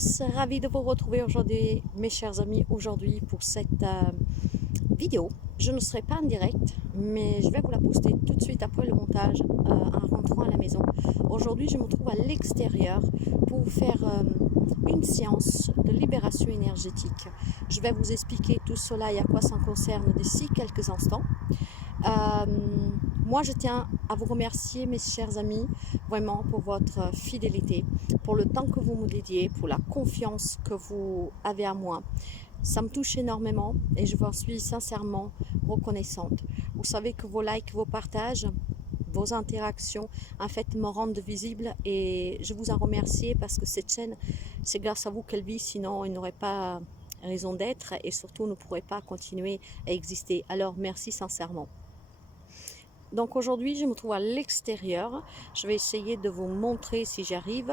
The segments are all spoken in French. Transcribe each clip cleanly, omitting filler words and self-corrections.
tous, ravie de vous retrouver aujourd'hui mes chers amis, aujourd'hui pour cette vidéo. Je ne serai pas en direct, mais je vais vous la poster tout de suite après le montage en rentrant à la maison. Aujourd'hui je me trouve à l'extérieur pour vous faire une séance de libération énergétique. Je vais vous expliquer tout cela et à quoi ça concerne d'ici quelques instants. Moi je tiens à vous remercier mes chers amis vraiment pour votre fidélité, pour le temps que vous me dédiez, pour la confiance que vous avez à moi. Ça me touche énormément et je vous en suis sincèrement reconnaissante. Vous savez que vos likes, vos partages, vos interactions en fait me rendent visible et je vous en remercie parce que cette chaîne, c'est grâce à vous qu'elle vit, sinon elle n'aurait pas raison d'être et surtout ne pourrait pas continuer à exister. Alors merci sincèrement. Donc aujourd'hui je me trouve à l'extérieur, je vais essayer de vous montrer si j'arrive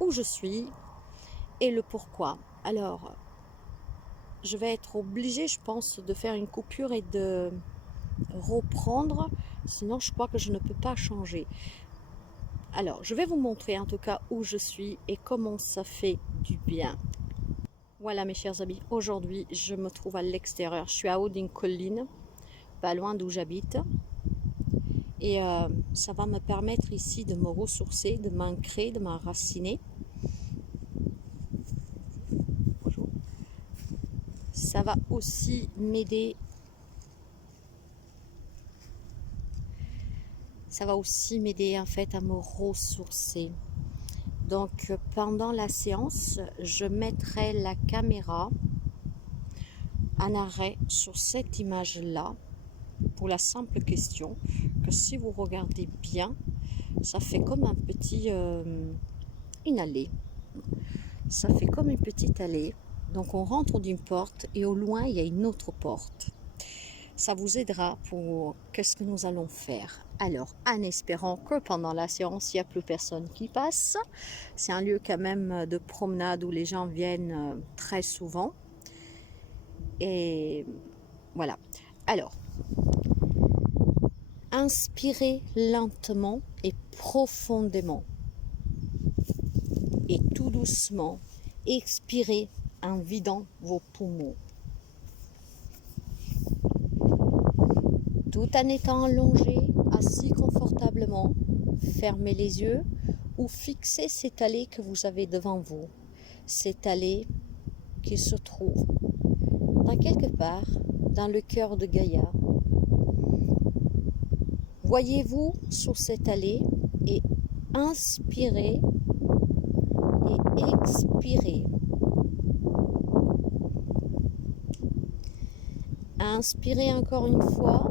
où je suis et le pourquoi. Alors je vais être obligée je pense de faire une coupure et de reprendre, sinon je crois que je ne peux pas changer. Alors je vais vous montrer en tout cas où je suis et comment ça fait du bien. Voilà mes chers amis, aujourd'hui je me trouve à l'extérieur, je suis à haut d'une colline, pas loin d'où j'habite. Et ça va me permettre ici de me ressourcer, de m'ancrer, de m'enraciner. Ça va aussi m'aider. Ça va aussi m'aider en fait à me ressourcer. Donc pendant la séance, je mettrai la caméra en arrêt sur cette image-là pour la simple question que si vous regardez bien, ça fait comme un petit une allée. Ça fait comme une petite allée. Donc on rentre d'une porte et au loin il y a une autre porte. Ça vous aidera pour qu'est-ce que nous allons faire. Alors en espérant que pendant la séance il n'y a plus personne qui passe. C'est un lieu quand même de promenade où les gens viennent très souvent. Et voilà. Alors inspirez lentement et profondément. Et tout doucement, expirez en vidant vos poumons. Tout en étant allongé, assis confortablement, fermez les yeux ou fixez cette allée que vous avez devant vous. Cette allée qui se trouve dans quelque part dans le cœur de Gaïa. Voyez-vous sur cette allée et inspirez et expirez. Inspirez encore une fois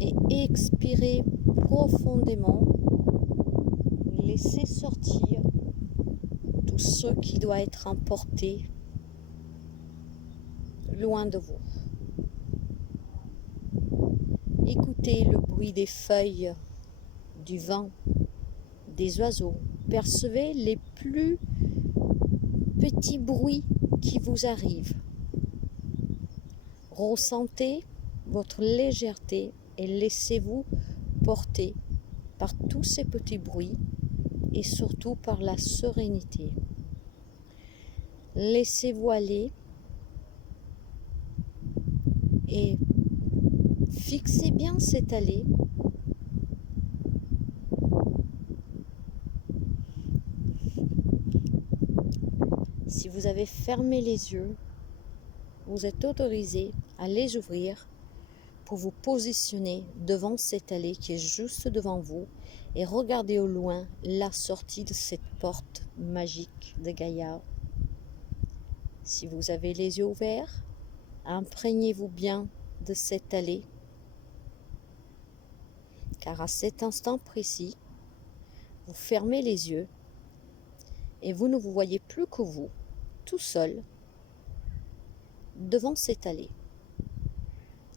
et expirez profondément. Laissez sortir tout ce qui doit être emporté loin de vous. Écoutez le bruit des feuilles, du vent, des oiseaux. Percevez les plus petits bruits qui vous arrivent. Ressentez votre légèreté et laissez-vous porter par tous ces petits bruits et surtout par la sérénité. Laissez-vous aller et fixez bien cette allée. Si vous avez fermé les yeux, vous êtes autorisé à les ouvrir pour vous positionner devant cette allée qui est juste devant vous et regarder au loin la sortie de cette porte magique de Gaïa. Si vous avez les yeux ouverts, imprégnez-vous bien de cette allée, car à cet instant précis, vous fermez les yeux et vous ne vous voyez plus que vous, tout seul, devant cette allée.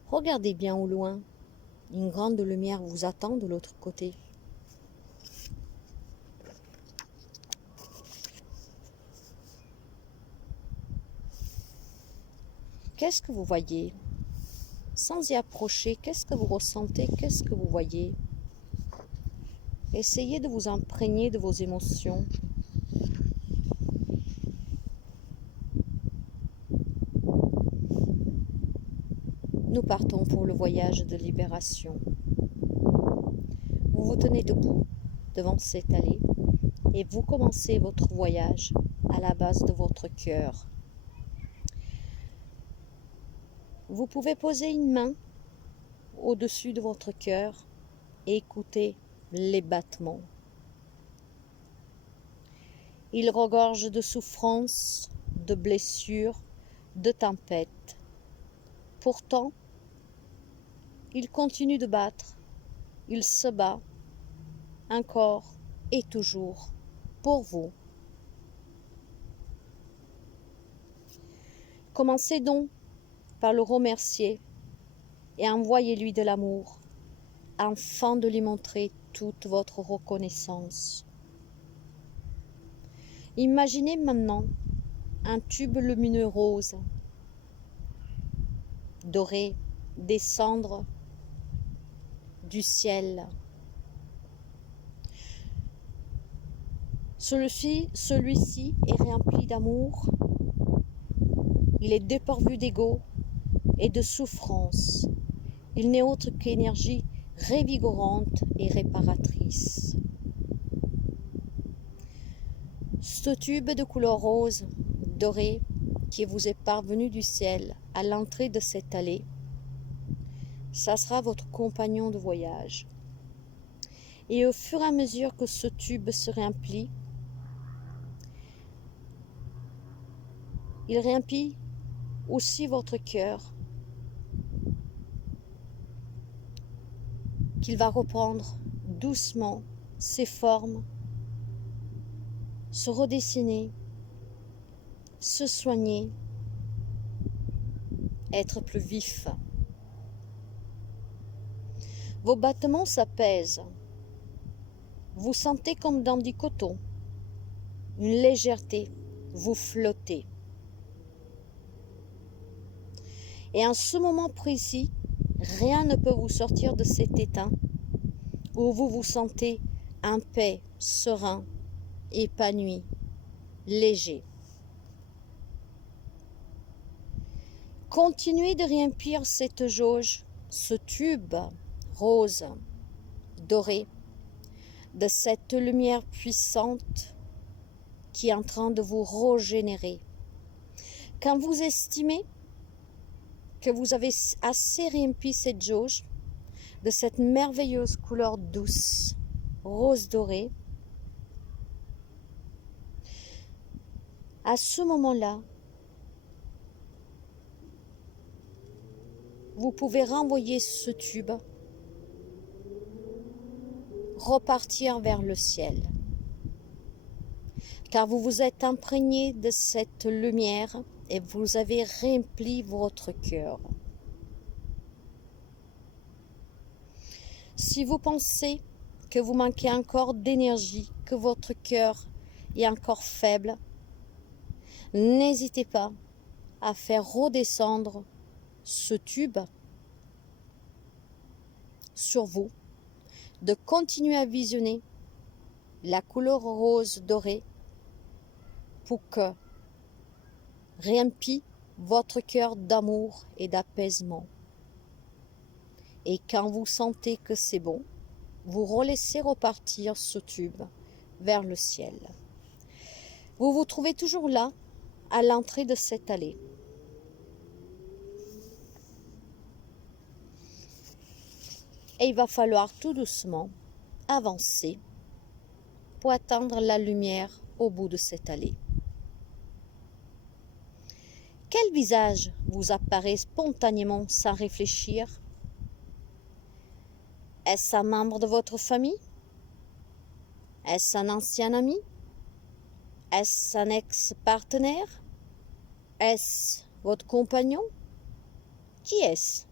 Regardez bien au loin, une grande lumière vous attend de l'autre côté. Qu'est-ce que vous voyez? Sans y approcher, qu'est-ce que vous ressentez? Qu'est-ce que vous voyez? Essayez de vous imprégner de vos émotions. nous partons pour le voyage de libération. Vous vous tenez debout devant cette allée et vous commencez votre voyage à la base de votre cœur. Vous pouvez poser une main au-dessus de votre cœur et écouter les battements. Il regorge de souffrances, de blessures, de tempêtes. Pourtant, il continue de battre. Il se bat encore et toujours pour vous. Commencez donc par le remercier et envoyez-lui de l'amour afin de lui montrer toute votre reconnaissance. Imaginez maintenant un tube lumineux rose, doré, descendre du ciel. Celui-ci est rempli d'amour, il est dépourvu d'ego et de souffrance. Il n'est autre qu'énergie revigorante et réparatrice. Ce tube de couleur rose, doré, qui vous est parvenu du ciel à l'entrée de cette allée, ça sera votre compagnon de voyage. Et au fur et à mesure que ce tube se remplit, il remplit aussi votre cœur, qu'il va reprendre doucement ses formes, se redessiner, se soigner, être plus vif. Vos battements s'apaisent. Vous sentez comme dans du coton, une légèreté, vous flottez. Et en ce moment précis, rien ne peut vous sortir de cet état où vous vous sentez en paix, serein, épanoui, léger. Continuez de remplir cette jauge, ce tube rose, doré, de cette lumière puissante qui est en train de vous régénérer. Quand vous estimez que vous avez assez rempli cette jauge de cette merveilleuse couleur douce, rose doré, à ce moment-là, vous pouvez renvoyer ce tube, repartir vers le ciel, car vous vous êtes imprégné de cette lumière et vous avez rempli votre cœur. Si vous pensez que vous manquez encore d'énergie, que votre cœur est encore faible, n'hésitez pas à faire redescendre ce tube sur vous, de continuer à visionner la couleur rose dorée pour que remplit votre cœur d'amour et d'apaisement. Et quand vous sentez que c'est bon, vous relaissez repartir ce tube vers le ciel. Vous vous trouvez toujours là, à l'entrée de cette allée. Et il va falloir tout doucement avancer pour atteindre la lumière au bout de cette allée. Quel visage vous apparaît spontanément sans réfléchir? Est-ce un membre de votre famille? Est-ce un ancien ami? Est-ce un ex-partenaire? Est-ce votre compagnon? Qui est-ce?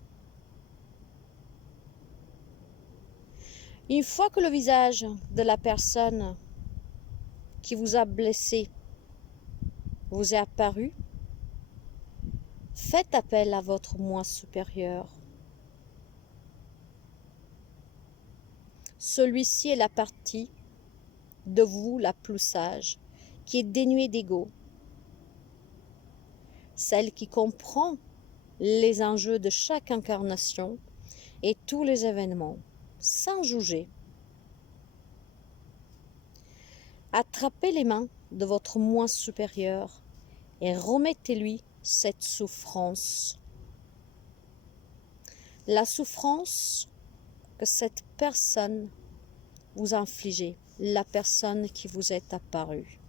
Une fois que le visage de la personne qui vous a blessé vous est apparu, faites appel à votre moi supérieur. Celui-ci est la partie de vous la plus sage, qui est dénuée d'ego, celle qui comprend les enjeux de chaque incarnation et tous les événements, sans juger. Attrapez les mains de votre moi supérieur et remettez-lui cette souffrance. La souffrance que cette personne vous a infligée, la personne qui vous est apparue.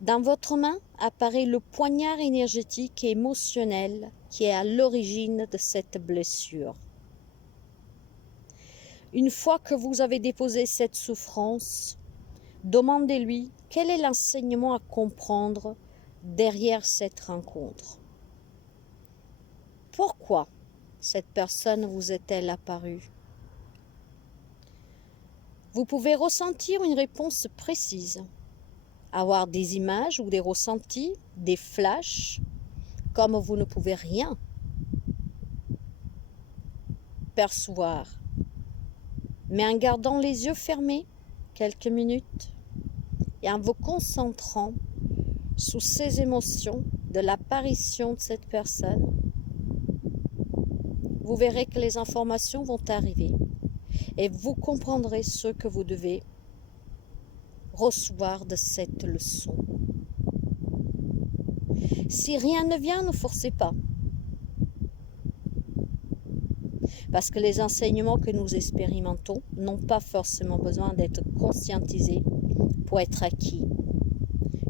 Dans votre main apparaît le poignard énergétique et émotionnel qui est à l'origine de cette blessure. Une fois que vous avez déposé cette souffrance, demandez-lui quel est l'enseignement à comprendre derrière cette rencontre. Pourquoi cette personne vous est-elle apparue? Vous pouvez ressentir une réponse précise, avoir des images ou des ressentis, des flashs, comme vous ne pouvez rien percevoir. Mais en gardant les yeux fermés quelques minutes et en vous concentrant sur ces émotions de l'apparition de cette personne, vous verrez que les informations vont arriver et vous comprendrez ce que vous devez recevoir de cette leçon. Si rien ne vient, ne forcez pas. Parce que les enseignements que nous expérimentons n'ont pas forcément besoin d'être conscientisés pour être acquis.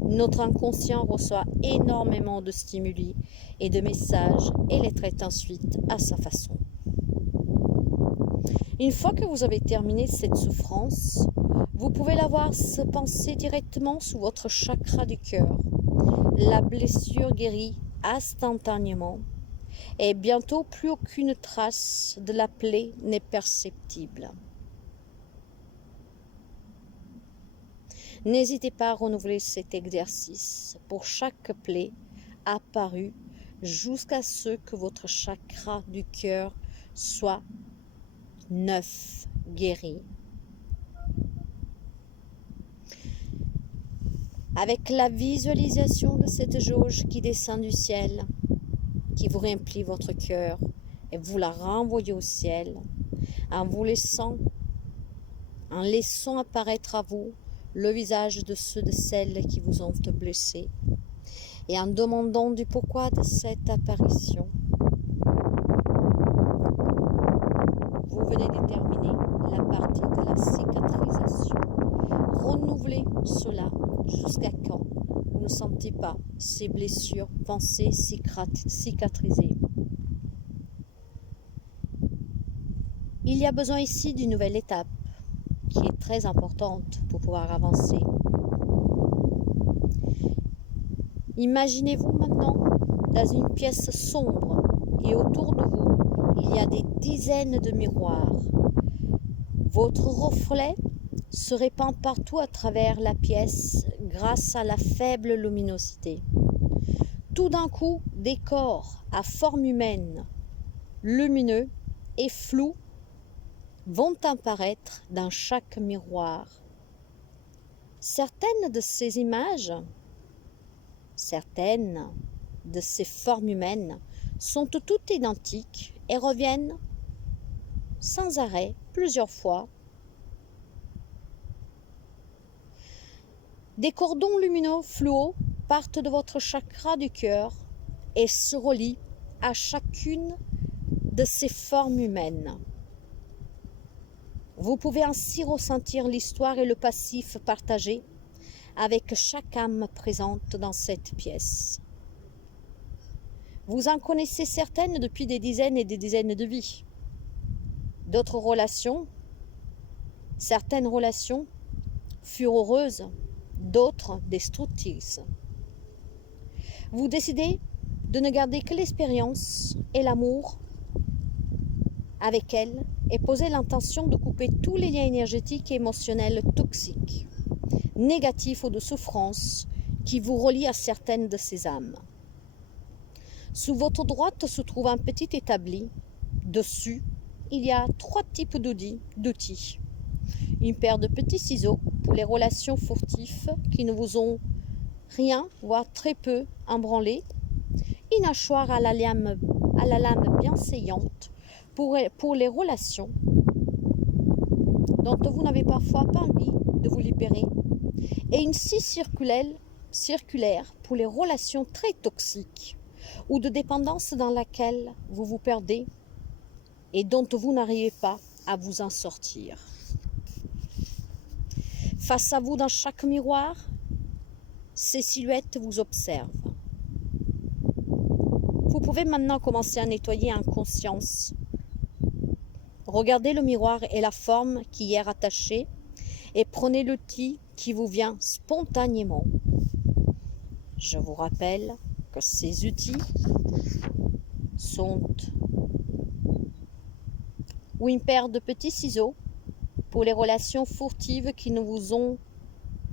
Notre inconscient reçoit énormément de stimuli et de messages et les traite ensuite à sa façon. Une fois que vous avez terminé cette souffrance, vous pouvez la voir se penser directement sous votre chakra du cœur. La blessure guérit instantanément et bientôt plus aucune trace de la plaie n'est perceptible. N'hésitez pas à renouveler cet exercice pour chaque plaie apparue jusqu'à ce que votre chakra du cœur soit neuf, guéri. Avec la visualisation de cette jauge qui descend du ciel, qui vous remplit votre cœur et vous la renvoyez au ciel, en laissant apparaître à vous le visage de ceux de celles qui vous ont blessé et en demandant du pourquoi de cette apparition. Vous venez déterminer la partie de la cicatrisation. Renouvelez cela jusqu'à quand vous ne sentez pas ces blessures pensées cicatrisées. Il y a besoin ici d'une nouvelle étape qui est très importante pour pouvoir avancer. Imaginez-vous maintenant dans une pièce sombre et autour de vous, il y a des dizaines de miroirs. Votre reflet se répand partout à travers la pièce grâce à la faible luminosité. Tout d'un coup, des corps à forme humaine, lumineux et flous, vont apparaître dans chaque miroir. Certaines de ces images, certaines de ces formes humaines sont toutes identiques et reviennent sans arrêt plusieurs fois. Des cordons lumineux fluo partent de votre chakra du cœur et se relient à chacune de ces formes humaines. Vous pouvez ainsi ressentir l'histoire et le passif partagé avec chaque âme présente dans cette pièce. Vous en connaissez certaines depuis des dizaines et des dizaines de vies. D'autres relations, certaines relations furent heureuses, d'autres destructrices. Vous décidez de ne garder que l'expérience et l'amour avec elles et posez l'intention de couper tous les liens énergétiques et émotionnels toxiques, négatifs ou de souffrance qui vous relient à certaines de ces âmes. Sous votre droite se trouve un petit établi. Dessus, il y a 3 types d'outils. Une paire de petits ciseaux pour les relations furtives qui ne vous ont rien, voire très peu embranlé. une hachoir à la lame bienséante pour les relations dont vous n'avez parfois pas envie de vous libérer, et une scie circulaire pour les relations très toxiques ou de dépendance dans laquelle vous vous perdez et dont vous n'arrivez pas à vous en sortir. Face à vous dans chaque miroir, ces silhouettes vous observent. Vous pouvez maintenant commencer à nettoyer en conscience. Regardez le miroir et la forme qui y est rattachée et prenez l'outil qui vous vient spontanément. Je vous rappelle que ces outils sont ou une paire de petits ciseaux pour les relations furtives qui ne vous ont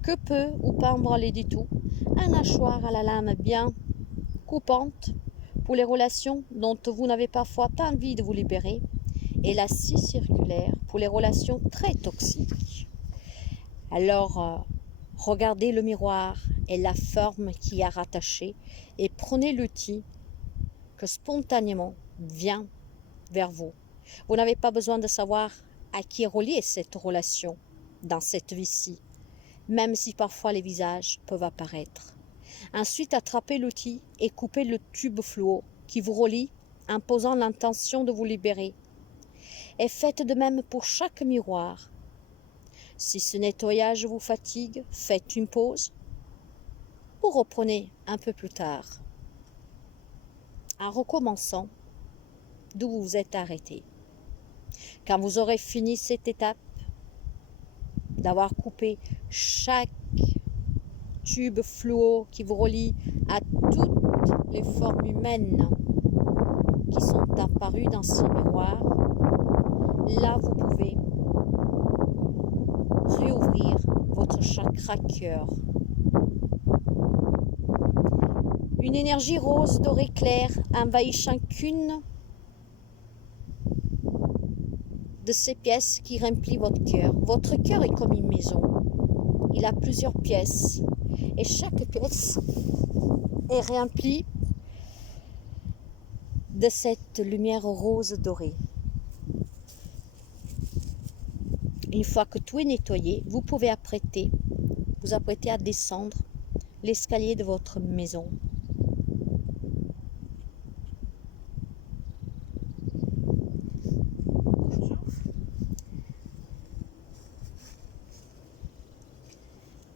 que peu ou pas emballé du tout, un hachoir à la lame bien coupante pour les relations dont vous n'avez parfois pas envie de vous libérer, et la scie circulaire pour les relations très toxiques. Alors, regardez le miroir et la forme qui y a rattaché et prenez l'outil que spontanément vient vers vous. Vous n'avez pas besoin de savoir à qui est reliée cette relation dans cette vie-ci, même si parfois les visages peuvent apparaître. Ensuite, attrapez l'outil et coupez le tube fluo qui vous relie en posant l'intention de vous libérer. Et faites de même pour chaque miroir. Si ce nettoyage vous fatigue, faites une pause ou reprenez un peu plus tard, en recommençant d'où vous vous êtes arrêté. Quand vous aurez fini cette étape, d'avoir coupé chaque tube fluo qui vous relie à toutes les formes humaines qui sont apparues dans ce miroir, là vous pouvez réouvrir votre chakra cœur. Une énergie rose dorée claire envahit chacune de ces pièces qui remplissent votre cœur. Votre cœur est comme une maison. Il a plusieurs pièces et chaque pièce est remplie de cette lumière rose dorée. Une fois que tout est nettoyé, vous pouvez vous apprêter à descendre l'escalier de votre maison.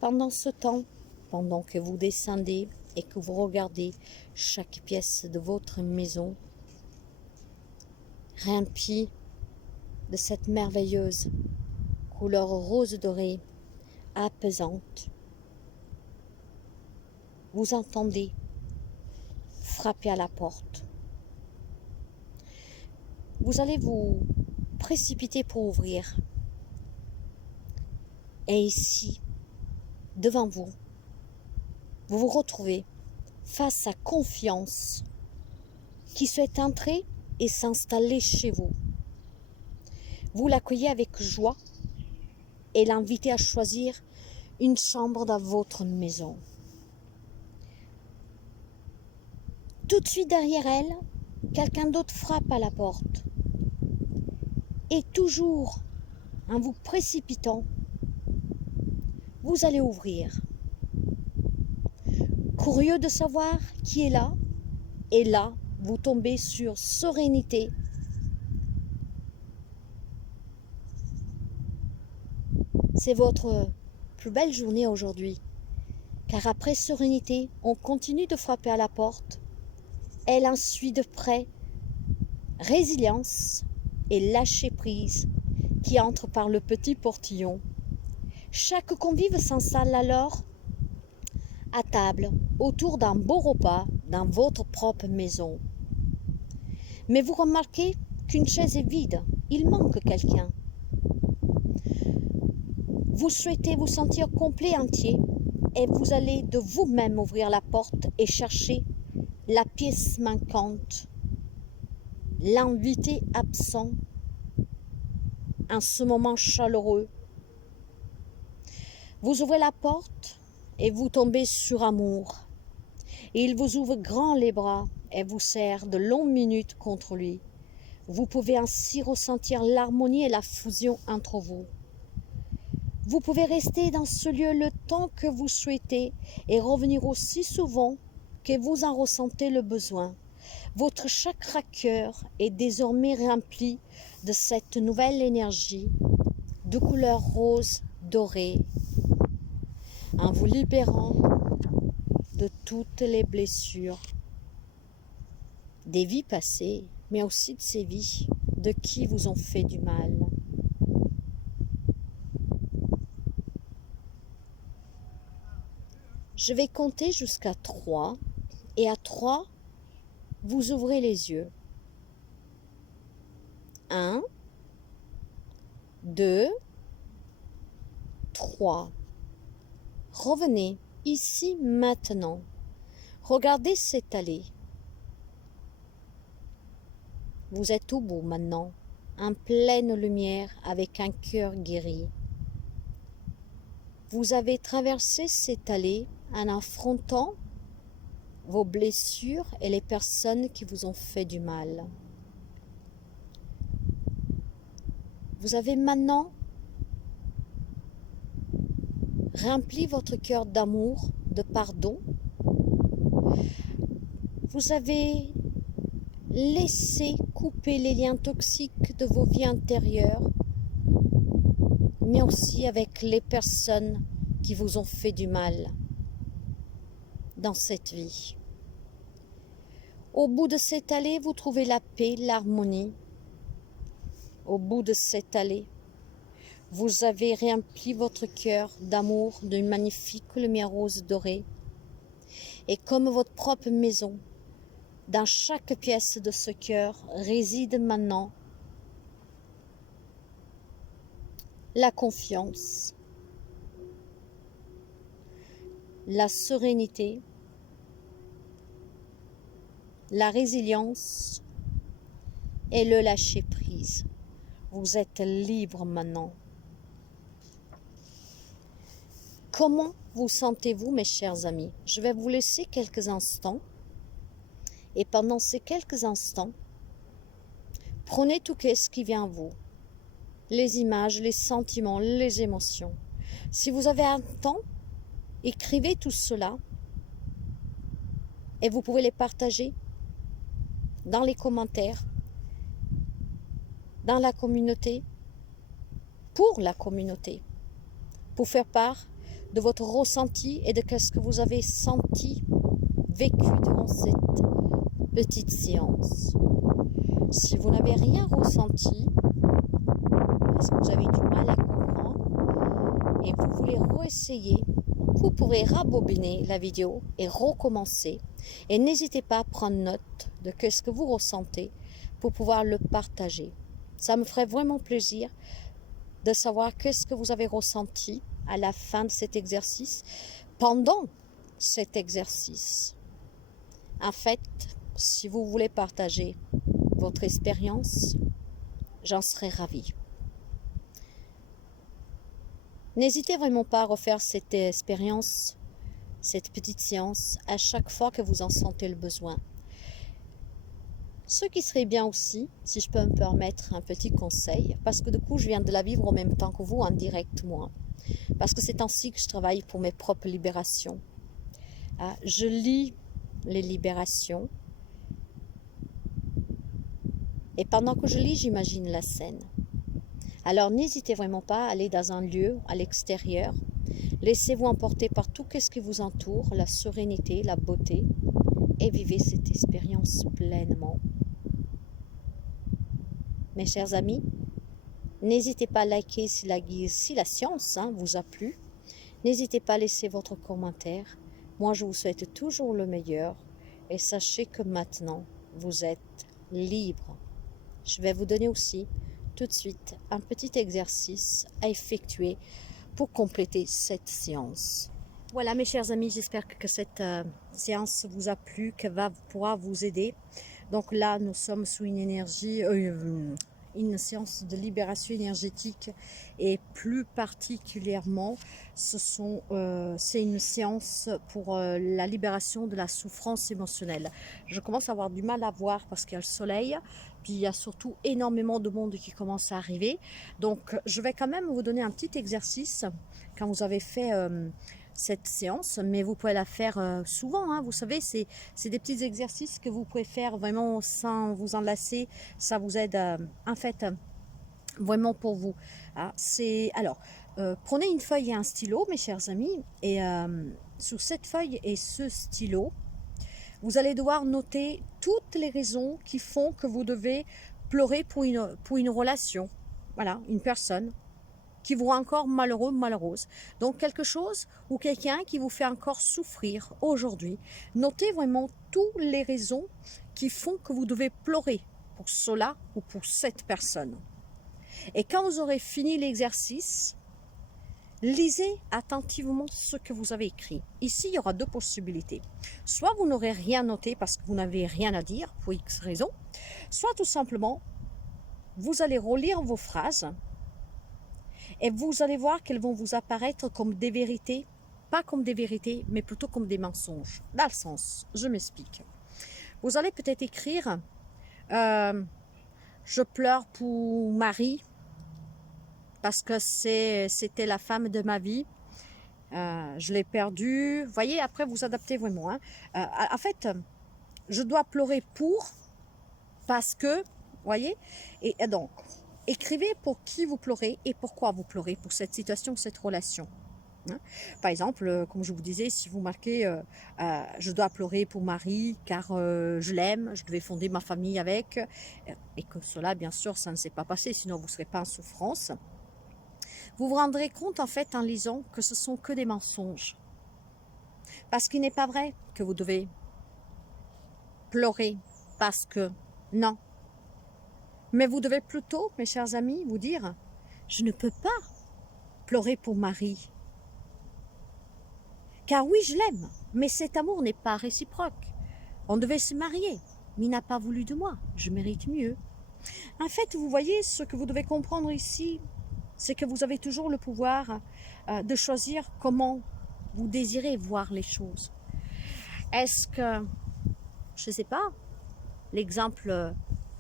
Pendant ce temps, pendant que vous descendez et que vous regardez chaque pièce de votre maison remplie de cette merveilleuse couleur rose dorée apaisante, vous entendez frapper à la porte. Vous allez vous précipiter pour ouvrir. Et ici, devant vous, vous vous retrouvez face à Confiance qui souhaite entrer et s'installer chez vous. Vous l'accueillez avec joie et l'invitez à choisir une chambre dans votre maison. Tout de suite derrière elle, quelqu'un d'autre frappe à la porte. Et toujours en vous précipitant, vous allez ouvrir. Curieux de savoir qui est là, et là, vous tombez sur Sérénité. C'est votre plus belle journée aujourd'hui, car après Sérénité, on continue de frapper à la porte. Elle en suit de près Résilience et Lâcher prise qui entre par le petit portillon. Chaque convive s'installe alors à table autour d'un beau repas dans votre propre maison. Mais vous remarquez qu'une chaise est vide, il manque quelqu'un. Vous souhaitez vous sentir complet entier et vous allez de vous-même ouvrir la porte et chercher la pièce manquante, l'invité absent en ce moment chaleureux. Vous ouvrez la porte et vous tombez sur Amour. Et il vous ouvre grand les bras et vous serre de longues minutes contre lui. Vous pouvez ainsi ressentir l'harmonie et la fusion entre vous. Vous pouvez rester dans ce lieu le temps que vous souhaitez et revenir aussi souvent que vous en ressentez le besoin. Votre chakra cœur est désormais rempli de cette nouvelle énergie de couleur rose dorée, en vous libérant de toutes les blessures des vies passées, mais aussi de ces vies de qui vous ont fait du mal. Je vais compter jusqu'à 3 et à 3, vous ouvrez les yeux. 1, 2, 3. Revenez ici maintenant. Regardez cette allée. Vous êtes au bout maintenant, en pleine lumière avec un cœur guéri. Vous avez traversé cette allée en affrontant vos blessures et les personnes qui vous ont fait du mal. Vous avez maintenant rempli votre cœur d'amour, de pardon. Vous avez laissé couper les liens toxiques de vos vies antérieures, mais aussi avec les personnes qui vous ont fait du mal dans cette vie. Au bout de cette allée, vous trouvez la paix, l'harmonie. Au bout de cette allée, vous avez rempli votre cœur d'amour d'une magnifique lumière rose dorée. Et comme votre propre maison, dans chaque pièce de ce cœur réside maintenant la confiance, la sérénité, la résilience et le lâcher-prise. Vous êtes libre maintenant. Comment vous sentez-vous, mes chers amis? Je vais vous laisser quelques instants. Et pendant ces quelques instants, prenez tout ce qui vient à vous. Les images, les sentiments, les émotions. Si vous avez un temps, écrivez tout cela et vous pouvez les partager dans les commentaires, dans la communauté, pour la communauté, pour faire part de votre ressenti et de ce que vous avez senti, vécu durant cette petite séance. Si vous n'avez rien ressenti, parce que vous avez du mal à comprendre et vous voulez réessayer, vous pourrez rembobiner la vidéo et recommencer. Et n'hésitez pas à prendre note de ce que vous ressentez pour pouvoir le partager. Ça me ferait vraiment plaisir de savoir ce que vous avez ressenti à la fin de cet exercice, pendant cet exercice. En fait, si vous voulez partager votre expérience, j'en serais ravie. N'hésitez vraiment pas à refaire cette expérience, cette petite séance, à chaque fois que vous en sentez le besoin. Ce qui serait bien aussi, si je peux me permettre un petit conseil, parce que du coup je viens de la vivre en même temps que vous, en direct moi, parce que c'est ainsi que je travaille pour mes propres libérations. Je lis les libérations, et pendant que je lis, j'imagine la scène. Alors n'hésitez vraiment pas à aller dans un lieu à l'extérieur. Laissez-vous emporter par tout ce qui vous entoure, la sérénité, la beauté, et vivez cette expérience pleinement. Mes chers amis, n'hésitez pas à liker si la séance vous a plu. N'hésitez pas à laisser votre commentaire. Moi, je vous souhaite toujours le meilleur. Et sachez que maintenant, vous êtes libre. Je vais vous donner aussi tout de suite un petit exercice à effectuer pour compléter cette séance. Voilà mes chers amis, j'espère que cette séance vous a plu, qu'elle pourra vous aider. Donc là, nous sommes sous une énergie, une séance de libération énergétique et plus particulièrement, c'est une séance pour la libération de la souffrance émotionnelle. Je commence à avoir du mal à voir parce qu'il y a le soleil, puis il y a surtout énormément de monde qui commence à arriver. Donc, je vais quand même vous donner un petit exercice quand vous avez fait cette séance, mais vous pouvez la faire souvent, hein. Vous savez, c'est des petits exercices que vous pouvez faire vraiment sans vous enlacer. Ça vous aide en fait vraiment pour vous. Ah, alors, prenez une feuille et un stylo, mes chers amis, et sur cette feuille et ce stylo, vous allez devoir noter toutes les raisons qui font que vous devez pleurer pour une relation, voilà, une personne qui vous rend encore malheureux, malheureuse. Donc quelque chose ou quelqu'un qui vous fait encore souffrir aujourd'hui. Notez vraiment toutes les raisons qui font que vous devez pleurer pour cela ou pour cette personne. Et quand vous aurez fini l'exercice, lisez attentivement ce que vous avez écrit. Ici, il y aura deux possibilités. Soit vous n'aurez rien noté parce que vous n'avez rien à dire pour X raison, soit tout simplement, vous allez relire vos phrases et vous allez voir qu'elles vont vous apparaître comme des vérités, pas comme des vérités, mais plutôt comme des mensonges. Dans le sens, je m'explique. Vous allez peut-être écrire je pleure pour Marie parce que c'était la femme de ma vie. Je l'ai perdue. Vous voyez, après vous adaptez vraiment. Hein. En fait, je dois pleurer parce que, vous voyez, et donc, écrivez pour qui vous pleurez et pourquoi vous pleurez pour cette situation, cette relation. Hein. Par exemple, comme je vous disais, si vous marquez je dois pleurer pour Marie car je l'aime, je devais fonder ma famille avec, et que cela, bien sûr, ça ne s'est pas passé, sinon vous ne serez pas en souffrance. Vous vous rendrez compte en fait en lisant que ce sont que des mensonges. Parce qu'il n'est pas vrai que vous devez pleurer parce que non. Mais vous devez plutôt, mes chers amis, vous dire je ne peux pas pleurer pour Marie. Car oui, je l'aime, mais cet amour n'est pas réciproque. On devait se marier, mais il n'a pas voulu de moi. Je mérite mieux. En fait, vous voyez, ce que vous devez comprendre ici, c'est que vous avez toujours le pouvoir de choisir comment vous désirez voir les choses. Est-ce que, je ne sais pas, l'exemple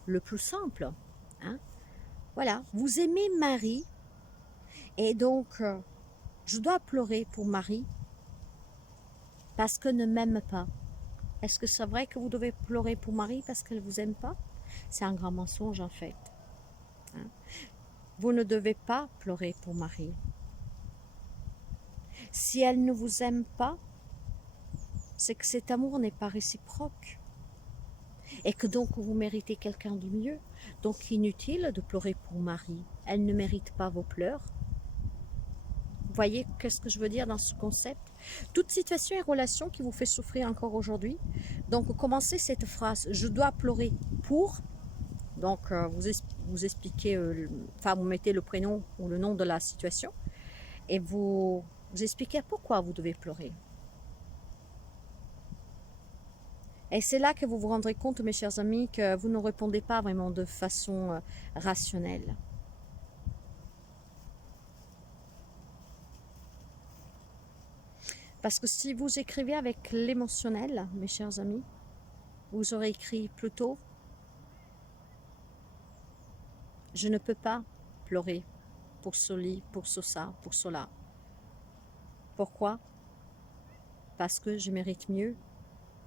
le plus simple, hein, voilà, vous aimez Marie et donc je dois pleurer pour Marie parce qu'elle ne m'aime pas. Est-ce que c'est vrai que vous devez pleurer pour Marie parce qu'elle ne vous aime pas? C'est un grand mensonge en fait. Hein. Vous ne devez pas pleurer pour Marie. Si elle ne vous aime pas, c'est que cet amour n'est pas réciproque. Et que donc vous méritez quelqu'un de mieux. Donc inutile de pleurer pour Marie. Elle ne mérite pas vos pleurs. Vous voyez qu'est-ce que je veux dire dans ce concept? Toute situation et relation qui vous fait souffrir encore aujourd'hui. Donc commencez cette phrase, je dois pleurer pour. Donc vous expliquez, enfin vous mettez le prénom ou le nom de la situation. Et vous expliquez pourquoi vous devez pleurer. Et c'est là que vous vous rendrez compte, mes chers amis, que vous ne répondez pas vraiment de façon rationnelle. Parce que si vous écrivez avec l'émotionnel, mes chers amis, vous aurez écrit plutôt « Je ne peux pas pleurer pour ceci, pour ça, pour cela. » Pourquoi? Parce que je mérite mieux,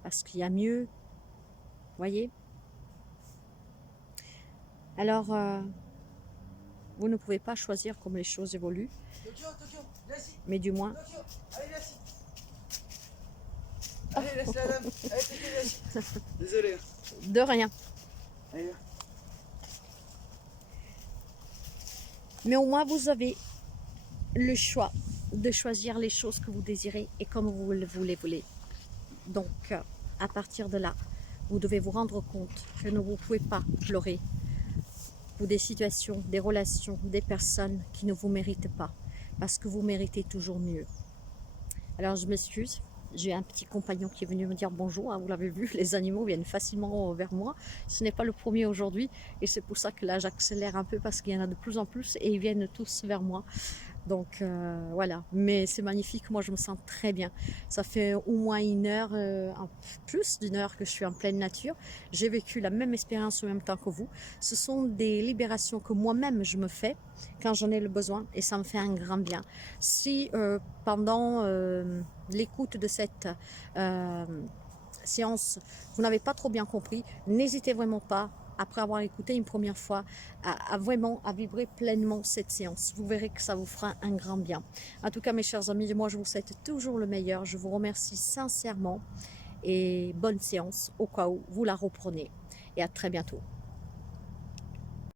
parce qu'il y a mieux. Voyez? Alors, vous ne pouvez pas choisir comme les choses évoluent, mais du moins... Allez, laisse la dame. Allez, laisse. Désolé. De rien. Allez. Mais au moins, vous avez le choix de choisir les choses que vous désirez et comme vous le voulez. Donc, à partir de là, vous devez vous rendre compte que vous ne pouvez pas pleurer pour des situations, des relations, des personnes qui ne vous méritent pas, parce que vous méritez toujours mieux. Alors, je m'excuse, J'ai un petit compagnon qui est venu me dire bonjour, hein, vous l'avez vu, les animaux viennent facilement vers moi. Ce n'est pas le premier aujourd'hui et c'est pour ça que là j'accélère un peu parce qu'il y en a de plus en plus et ils viennent tous vers moi. Donc voilà, mais c'est magnifique, moi je me sens très bien. Ça fait au moins une heure, plus d'une heure que je suis en pleine nature. J'ai vécu la même expérience en même temps que vous. Ce sont des libérations que moi-même je me fais quand j'en ai le besoin et ça me fait un grand bien. Si pendant l'écoute de cette séance, vous n'avez pas trop bien compris, n'hésitez vraiment pas, après avoir écouté une première fois, vraiment à vibrer pleinement cette séance. Vous verrez que ça vous fera un grand bien. En tout cas, mes chers amis, moi je vous souhaite toujours le meilleur. Je vous remercie sincèrement et bonne séance au cas où vous la reprenez. Et à très bientôt.